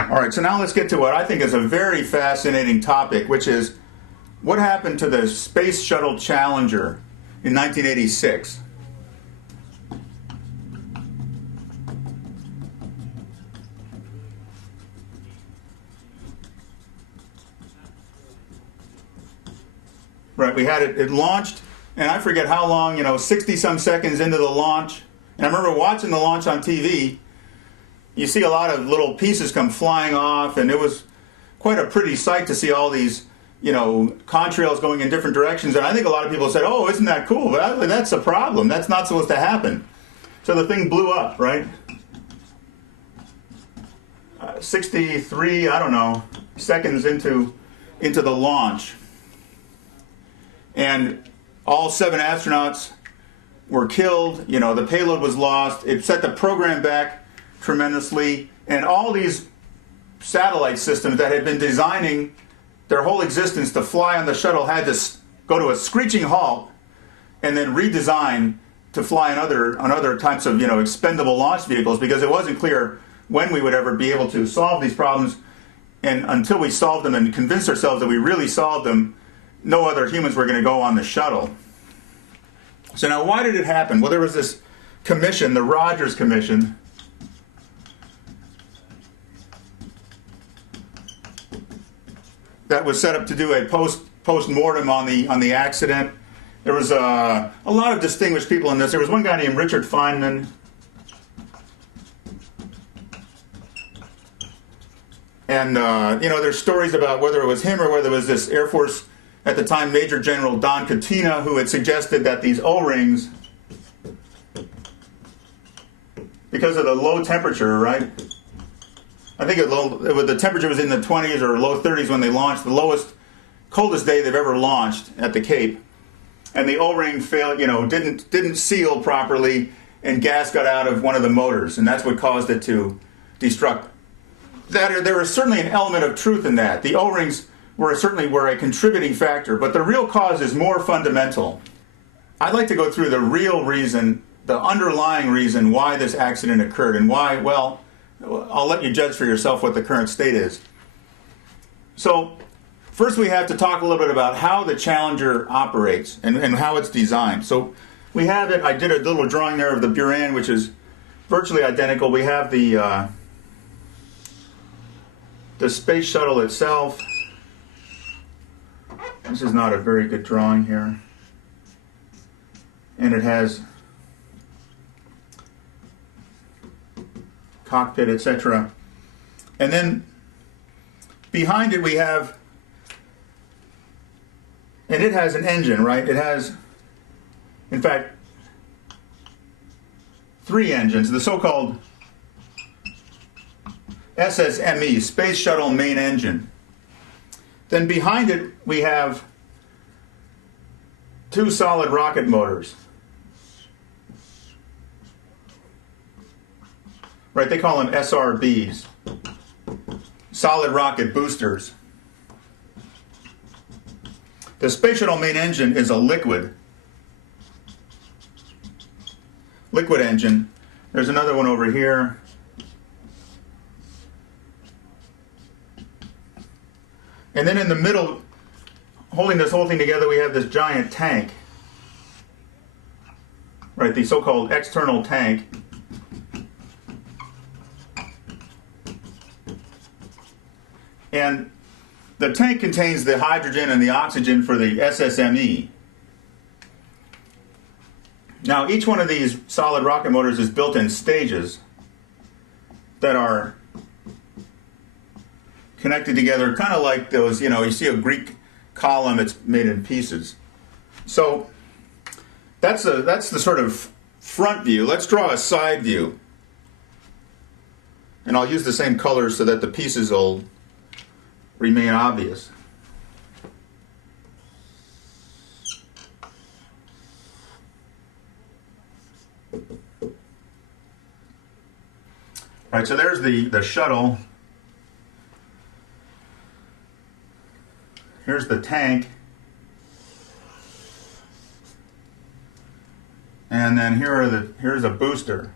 All right, so now let's get to what I think is a very fascinating topic, which is what happened to the Space Shuttle Challenger in 1986? Right, we had it launched, and I forget how long, 60-some seconds into the launch. And I remember watching the launch on TV. You see a lot of little pieces come flying off, and it was quite a pretty sight to see all these, contrails going in different directions. And I think a lot of people said, oh, isn't that cool? But that's a problem. That's not supposed to happen. So the thing blew up, right? 63, seconds into the launch. And all 7 astronauts were killed. The payload was lost. It set the program back tremendously, and all these satellite systems that had been designing their whole existence to fly on the shuttle had to go to a screeching halt and then redesign to fly on other types of expendable launch vehicles, because it wasn't clear when we would ever be able to solve these problems. And until we solved them and convinced ourselves that we really solved them, no other humans were going to go on the shuttle. So now, why did it happen? Well, there was this commission, the Rogers Commission, that was set up to do a post-mortem on the accident. There was a lot of distinguished people in this. There was one guy named Richard Fineman. And, there's stories about whether it was him or whether it was this Air Force, at the time, Major General Don Katina, who had suggested that these O-rings, because of the low temperature, right? I think the temperature was in the 20s or low 30s when they launched, the coldest day they've ever launched at the Cape. And the O-ring failed, didn't seal properly, and gas got out of one of the motors, and that's what caused it to destruct. There was certainly an element of truth in that. The O-rings were a contributing factor, but the real cause is more fundamental. I'd like to go through the real reason, the underlying reason why this accident occurred, and why, well, I'll let you judge for yourself what the current state is. So, first we have to talk a little bit about how the Challenger operates and how it's designed. So, we have it, I did a little drawing there of the Buran, which is virtually identical. We have the space shuttle itself. This is not a very good drawing here. And it has cockpit, etc. And then behind it we have, and it has an engine, right? It has, in fact, 3 engines, the so-called SSME, Space Shuttle Main Engine. Then behind it we have 2 solid rocket motors. Right, they call them SRBs, solid rocket boosters. The Space Shuttle Main Engine is a liquid engine. There's another one over here. And then in the middle, holding this whole thing together, we have this giant tank. Right, the so-called external tank. And the tank contains the hydrogen and the oxygen for the SSME. Now, each one of these solid rocket motors is built in stages that are connected together, kind of like those, you see a Greek column, it's made in pieces. So that's the sort of front view. Let's draw a side view. And I'll use the same colors so that the pieces will remain obvious. All right, so there's the shuttle. Here's the tank. And then here's a booster.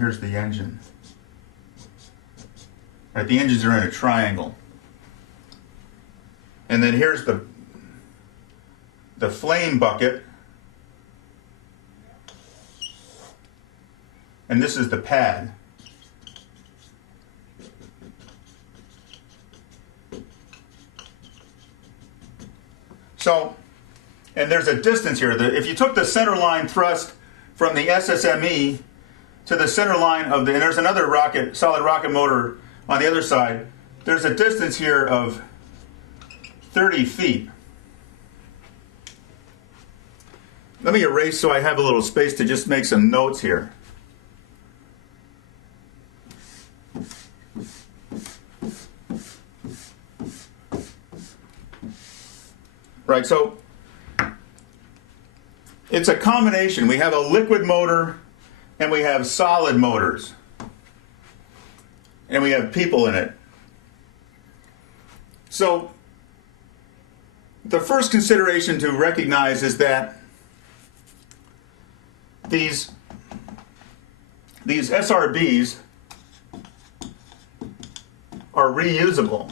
here's the engine. Right, the engines are in a triangle. And then here's the flame bucket. And this is the pad. So, and there's a distance here. If you took the center line thrust from the SSME to the center line of the, and there's another rocket, solid rocket motor on the other side, there's a distance here of 30 feet. Let me erase so I have a little space to just make some notes here. Right, so it's a combination. We have a liquid motor and we have solid motors. And we have people in it. So the first consideration to recognize is that these SRBs are reusable.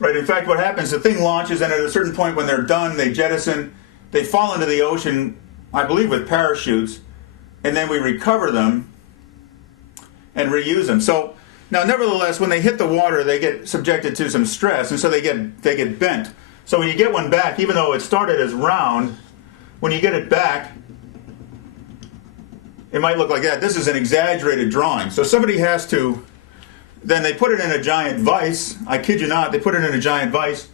Right, in fact, what happens, the thing launches, and at a certain point when they're done, they jettison, they fall into the ocean, I believe with parachutes, and then we recover them and reuse them. So, now nevertheless, when they hit the water, they get subjected to some stress, and so they get bent. So when you get one back, even though it started as round, when you get it back, it might look like that. This is an exaggerated drawing. So somebody has to, then they put it in a giant vise. I kid you not, they put it in a giant vise,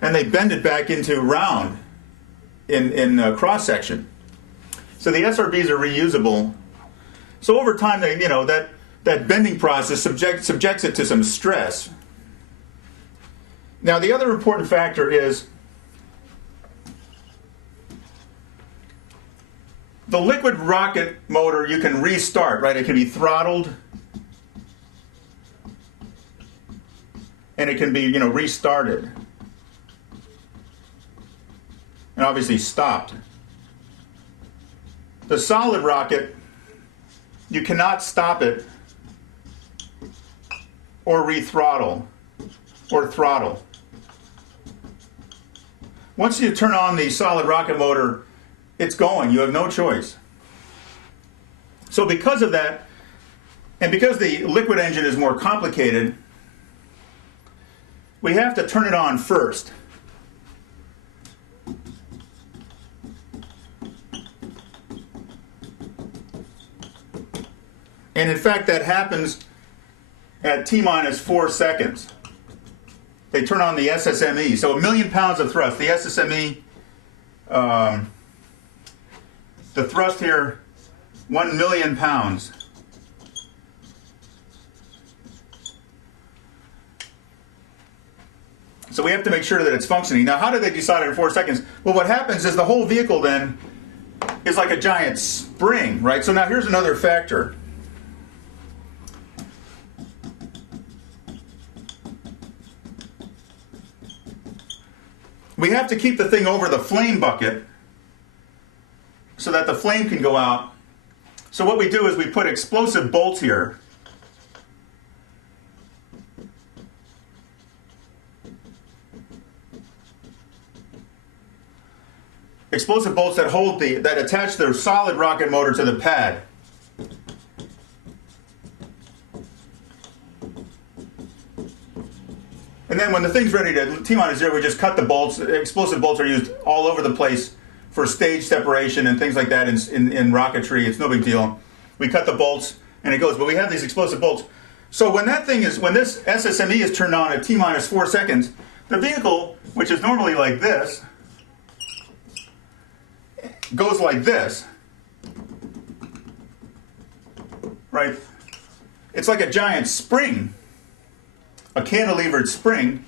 and they bend it back into round in cross section. So the SRBs are reusable. So over time, that bending process subjects it to some stress. Now the other important factor is the liquid rocket motor. You can restart, right? It can be throttled. And it can be, restarted. And obviously stopped. The solid rocket, you cannot stop it or rethrottle or throttle. Once you turn on the solid rocket motor, it's going. You have no choice. So because of that, and because the liquid engine is more complicated, we have to turn it on first. And in fact, that happens at T-minus 4 seconds. They turn on the SSME. So 1 million pounds of thrust. The SSME, the thrust here, 1 million pounds. So we have to make sure that it's functioning. Now, how do they decide in 4 seconds? Well, what happens is the whole vehicle then is like a giant spring, right? So now here's another factor. We have to keep the thing over the flame bucket so that the flame can go out. So what we do is we put explosive bolts here. Explosive bolts that attach the solid rocket motor to the pad. And then when the thing's ready to T-minus 0, we just cut the bolts. Explosive bolts are used all over the place for stage separation and things like that in rocketry. It's no big deal. We cut the bolts and it goes. But we have these explosive bolts. So when this SSME is turned on at T-minus 4 seconds, the vehicle, which is normally like this, goes like this, right? It's like a giant spring, a cantilevered spring,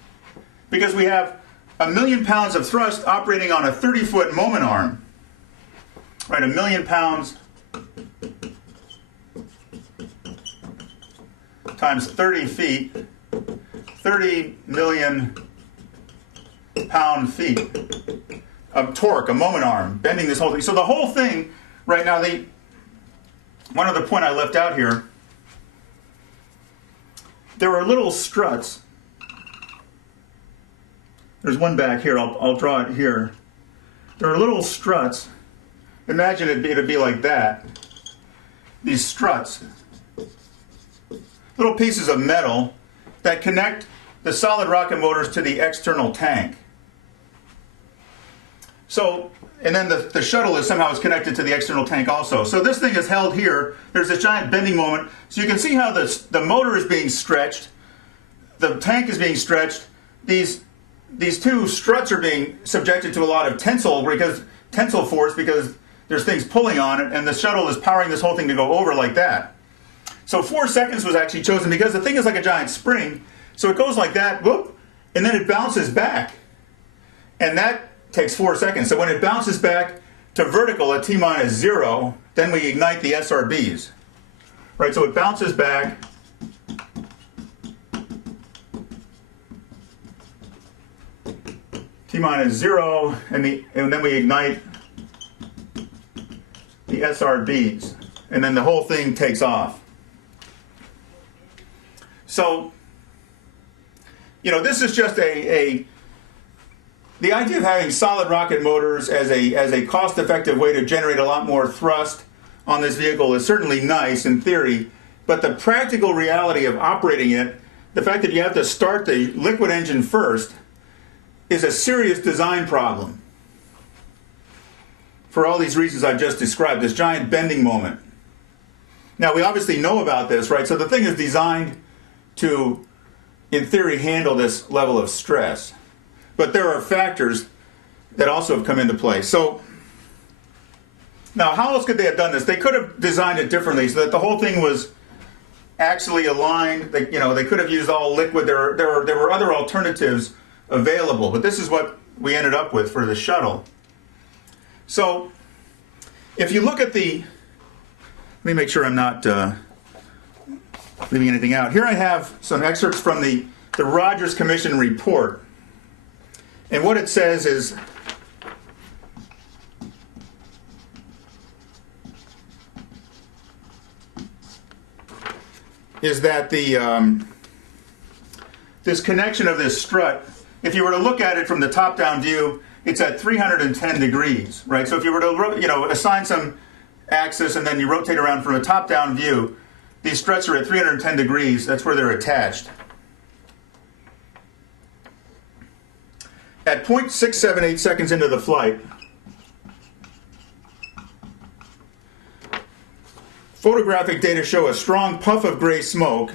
because we have 1 million pounds of thrust operating on a 30-foot moment arm, right? 1 million pounds times 30 feet, 30 million pound feet of torque, a moment arm, bending this whole thing. So the whole thing Right now, one other point I left out here, there are little struts. There's one back here. I'll draw it here. There are little struts. Imagine it'd be like that. These struts, little pieces of metal that connect the solid rocket motors to the external tank. So, and then the shuttle is somehow connected to the external tank also. So this thing is held here. There's this giant bending moment. So you can see how the motor is being stretched. The tank is being stretched. These two struts are being subjected to a lot of tensile force because there's things pulling on it, and the shuttle is powering this whole thing to go over like that. So 4 seconds was actually chosen because the thing is like a giant spring. So it goes like that, whoop, and then it bounces back. And that takes 4 seconds. So when it bounces back to vertical at T-minus 0, then we ignite the SRBs. Right, so it bounces back. T-minus 0, and then we ignite the SRBs. And then the whole thing takes off. So, this is just the idea of having solid rocket motors as a cost-effective way to generate a lot more thrust on this vehicle is certainly nice in theory, but the practical reality of operating it, the fact that you have to start the liquid engine first, is a serious design problem for all these reasons I've just described, this giant bending moment. Now, we obviously know about this, right? So the thing is designed to, in theory, handle this level of stress. But there are factors that also have come into play. So, now how else could they have done this? They could have designed it differently so that the whole thing was actually aligned. They could have used all liquid. There were other alternatives available, but this is what we ended up with for the shuttle. So, if you look at let me make sure I'm not leaving anything out. Here I have some excerpts from the Rogers Commission report. And what it says is, that this connection of this strut, if you were to look at it from the top-down view, it's at 310 degrees, right? So if you were to assign some axis and then you rotate around from a top-down view, these struts are at 310 degrees. That's where they're attached. At 0.678 seconds into the flight, photographic data show a strong puff of gray smoke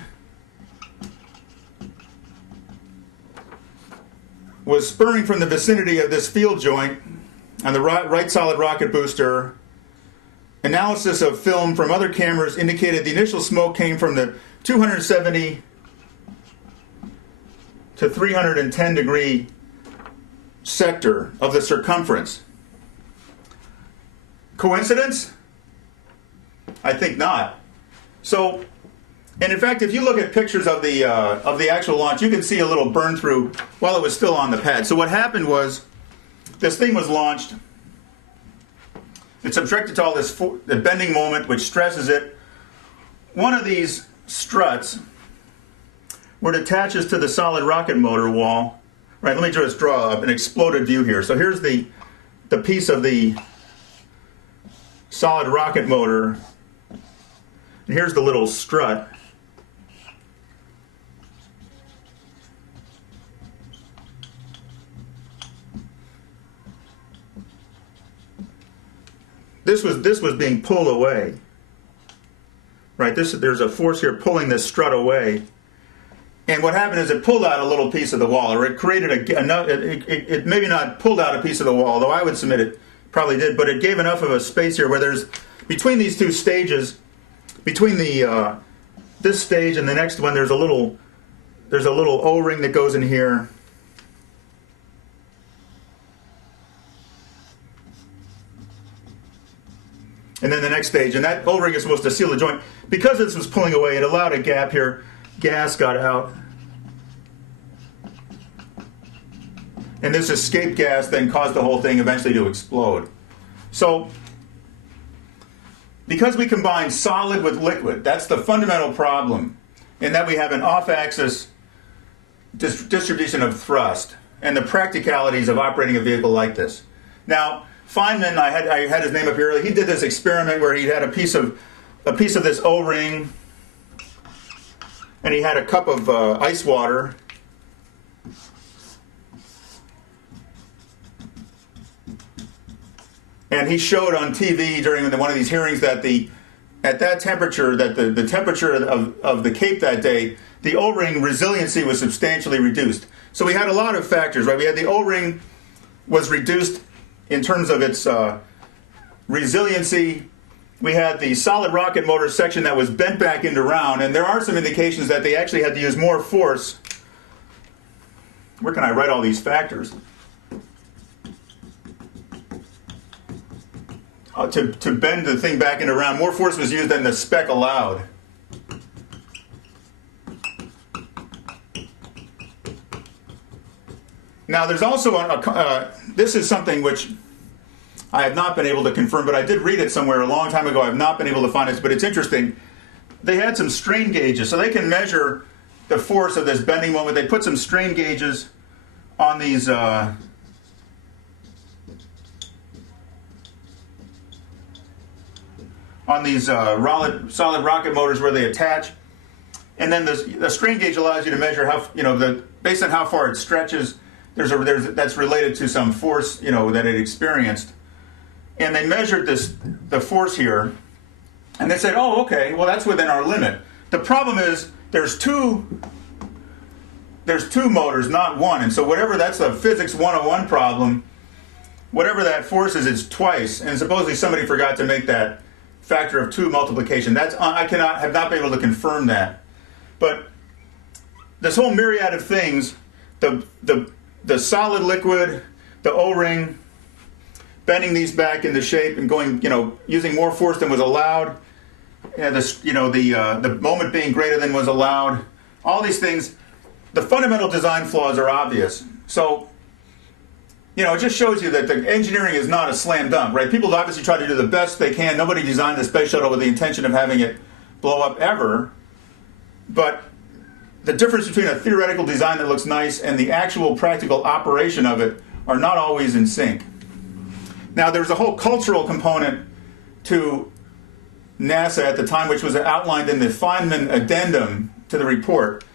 was spurring from the vicinity of this field joint on the right solid rocket booster. Analysis of film from other cameras indicated the initial smoke came from the 270 to 310 degree sector of the circumference. Coincidence? I think not. So, and in fact, if you look at pictures of the actual launch, you can see a little burn through while it was still on the pad. So what happened was, this thing was launched. It's subjected to all this the bending moment, which stresses it. One of these struts, where it attaches to the solid rocket motor wall. Right, let me just draw an exploded view here. So here's the piece of the solid rocket motor. And here's the little strut. This was being pulled away. Right, there's a force here pulling this strut away. And what happened is it pulled out a little piece of the wall, or it created it maybe not pulled out a piece of the wall, though I would submit it probably did, but it gave enough of a space here where there's, between these two stages, between this stage and the next one, there's a little O-ring that goes in here. And then the next stage, and that O-ring is supposed to seal the joint. Because this was pulling away, it allowed a gap here. Gas got out. And this escape gas then caused the whole thing eventually to explode. So because we combine solid with liquid, that's the fundamental problem, in that we have an off-axis distribution of thrust and the practicalities of operating a vehicle like this. Now, Fineman, I had his name up here earlier. He did this experiment where he had a piece of this O-ring, and he had a cup of ice water. And he showed on TV during one of these hearings that at that temperature, that the temperature of the Cape that day, the O-ring resiliency was substantially reduced. So we had a lot of factors, right? We had the O-ring was reduced in terms of its resiliency. We had the solid rocket motor section that was bent back into round, and there are some indications that they actually had to use more force. Where can I write all these factors? To bend the thing back into round. More force was used than the spec allowed. Now, there's also this is something which I have not been able to confirm, but I did read it somewhere a long time ago. I've not been able to find it, but it's interesting. They had some strain gauges, so they can measure the force of this bending moment. They put some strain gauges on these solid rocket motors where they attach, and then the strain gauge allows you to measure how, based on how far it stretches. That's related to some force, that it experienced, and they measured the force here, and they said, oh, okay, well, that's within our limit. The problem is there's two motors, not one, and so that's the physics 101 problem. Whatever that force is, it's twice, and supposedly somebody forgot to make that factor of 2 multiplication. I have not been able to confirm that. But this whole myriad of things, the solid liquid, the O-ring, bending these back into shape and going, using more force than was allowed, and the moment being greater than was allowed, all these things, the fundamental design flaws are obvious. So, it just shows you that the engineering is not a slam dunk, right? People obviously try to do the best they can. Nobody designed the space shuttle with the intention of having it blow up ever. But the difference between a theoretical design that looks nice and the actual practical operation of it are not always in sync. Now, there's a whole cultural component to NASA at the time, which was outlined in the Fineman addendum to the report.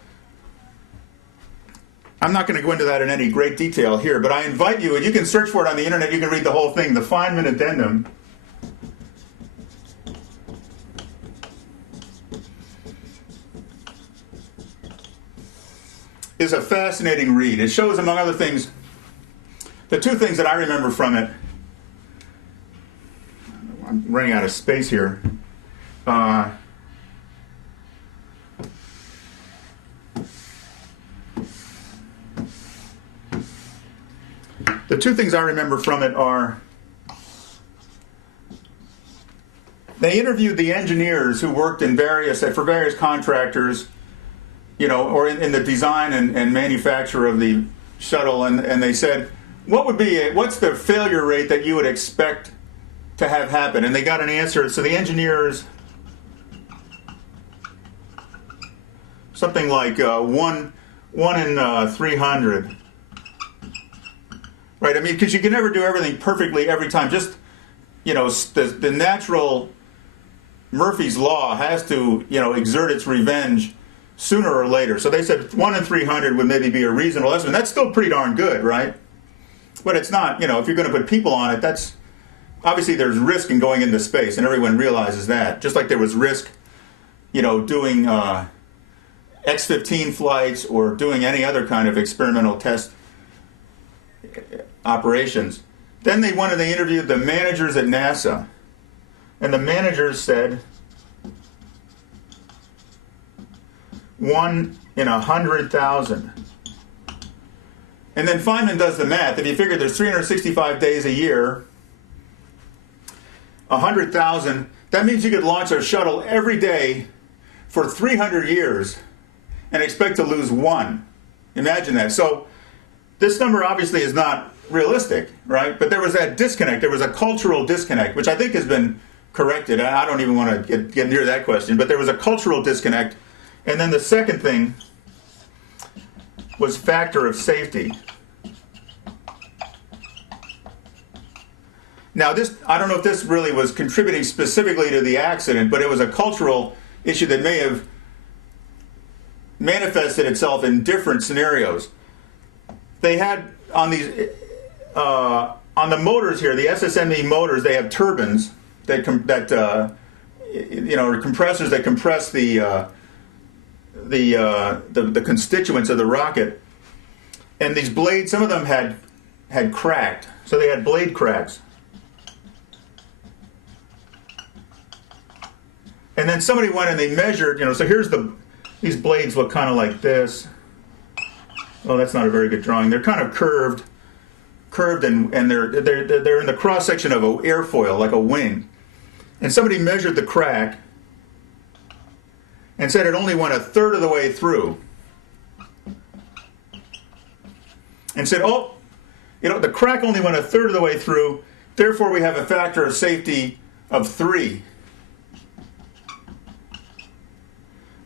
I'm not going to go into that in any great detail here, but I invite you, and you can search for it on the internet, you can read the whole thing, the Fineman addendum. Is a fascinating read. It shows, among other things, the two things that I remember from it. I'm running out of space here. The two things I remember from it are they interviewed the engineers who worked for various contractors, or in the design and manufacture of the shuttle, and they said, what's the failure rate that you would expect to have happen? And they got an answer. So the engineers, something like one in 300. Right, because you can never do everything perfectly every time. Just, the natural Murphy's Law has to, exert its revenge sooner or later. So they said 1 in 300 would maybe be a reasonable estimate. That's still pretty darn good, right? But it's not, if you're going to put people on it, that's, obviously there's risk in going into space, and everyone realizes that. Just like there was risk, doing X-15 flights or doing any other kind of experimental test operations. Then they interviewed the managers at NASA, and the managers said 1 in 100,000. And then Fineman does the math. If you figure there's 365 days a year, 100,000, that means you could launch a shuttle every day for 300 years and expect to lose 1. Imagine that. So this number obviously is not realistic, right? But there was that disconnect. There was a cultural disconnect, which I think has been corrected. I don't even want to get near that question, but there was a cultural disconnect. And then the second thing was factor of safety. Now, I don't know if this really was contributing specifically to the accident, but it was a cultural issue that may have manifested itself in different scenarios. They had on the motors here, the SSME motors, they have turbines that or compressors that compress the constituents of the rocket, and these blades, some of them had cracked, so they had blade cracks. And then somebody went and they measured, so here's these blades look kind of like this. Oh, that's not a very good drawing. They're kind of curved, and they're in the cross section of an airfoil, like a wing. And somebody measured the crack and said it only went a third of the way through. And said, the crack only went a third of the way through, therefore we have a factor of safety of 3.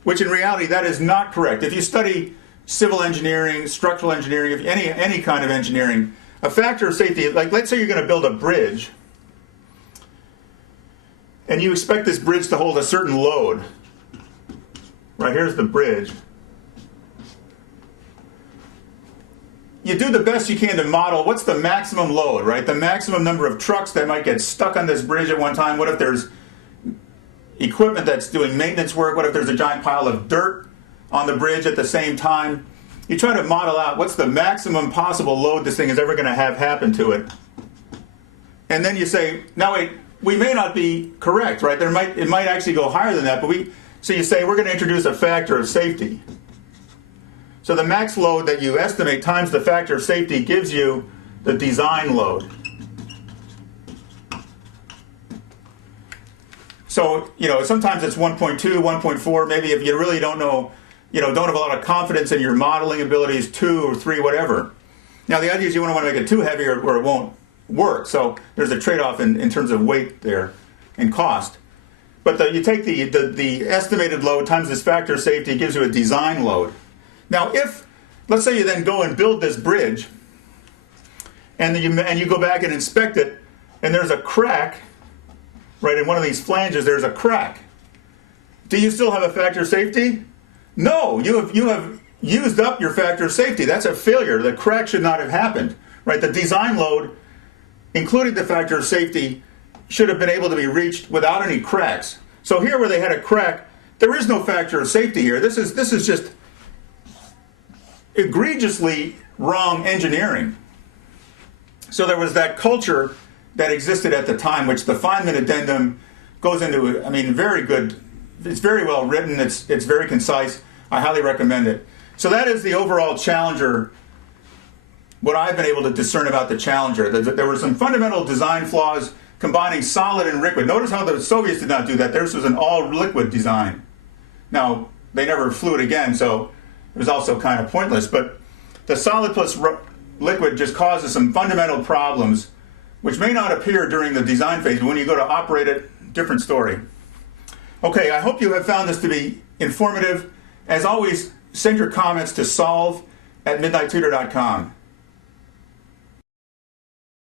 Which in reality, that is not correct. If you study civil engineering, structural engineering, any kind of engineering, a factor of safety, like let's say you're going to build a bridge, and you expect this bridge to hold a certain load. Right, here's the bridge. You do the best you can to model what's the maximum load, right? The maximum number of trucks that might get stuck on this bridge at one time. What if there's equipment that's doing maintenance work? What if there's a giant pile of dirt on the bridge at the same time? You try to model out what's the maximum possible load this thing is ever going to have happen to it. And then you say, now wait, we may not be correct, right? It might actually go higher than that, so you say we're going to introduce a factor of safety. So the max load that you estimate times the factor of safety gives you the design load. So, sometimes it's 1.2, 1.4, maybe if you really don't know, don't have a lot of confidence in your modeling abilities, 2 or 3, whatever. Now, the idea is you don't want to make it too heavy or it won't work. So there's a trade-off in terms of weight there and cost. But you take the estimated load times this factor of safety, it gives you a design load. Now, let's say you then go and build this bridge, and you go back and inspect it, and there's a crack. Right, in one of these flanges, there's a crack. Do you still have a factor of safety? No, you have used up your factor of safety. That's a failure. The crack should not have happened. Right, the design load, including the factor of safety, should have been able to be reached without any cracks. So here, where they had a crack, there is no factor of safety here. This is just egregiously wrong engineering. So there was that culture that existed at the time, which the Fineman addendum goes into. Very good. It's very well written. It's very concise. I highly recommend it. So that is the overall Challenger, what I've been able to discern about the Challenger. There were some fundamental design flaws combining solid and liquid. Notice how the Soviets did not do that. Theirs was an all-liquid design. Now, they never flew it again, so it was also kind of pointless. But the solid plus liquid just causes some fundamental problems which may not appear during the design phase, but when you go to operate it, different story. Okay, I hope you have found this to be informative. As always, send your comments to solve@midnighttutor.com.